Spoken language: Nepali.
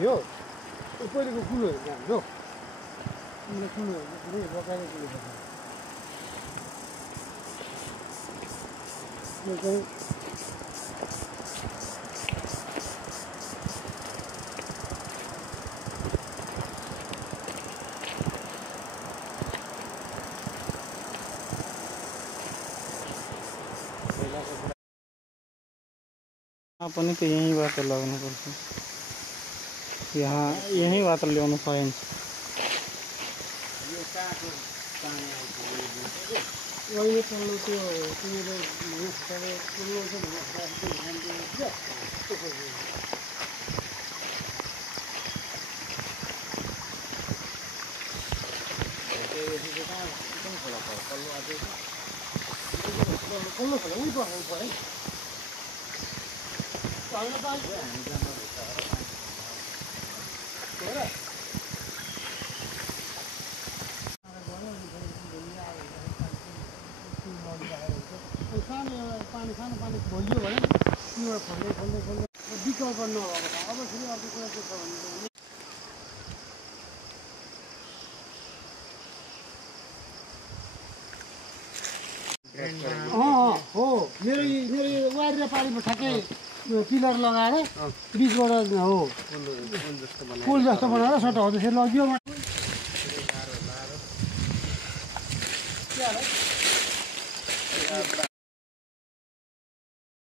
यो पहिलेको कुलोहरू हाम्रो कुलोहरू बकाएर कुलो यो चाहिँ पनि त यहीँबाट लगाउनुपर्छ यहाँ यहीँबाट ल्याउनु पाइन्छ अहिले पल्लो त्यो तिमीले पल्लो खोला उही पकाउनु पऱ्यो सानो पानी खोलियो भने तिमीबाट खोल्दै विकल्प नभएको छ अब फेरि अर्को कुरा के छ भने हो मेरो वायर पानीमा ठ्याक्कै पिलर लगाएर बिचबाट हो पुल जस्तो बनाएर सट हो त्यसरी लगियो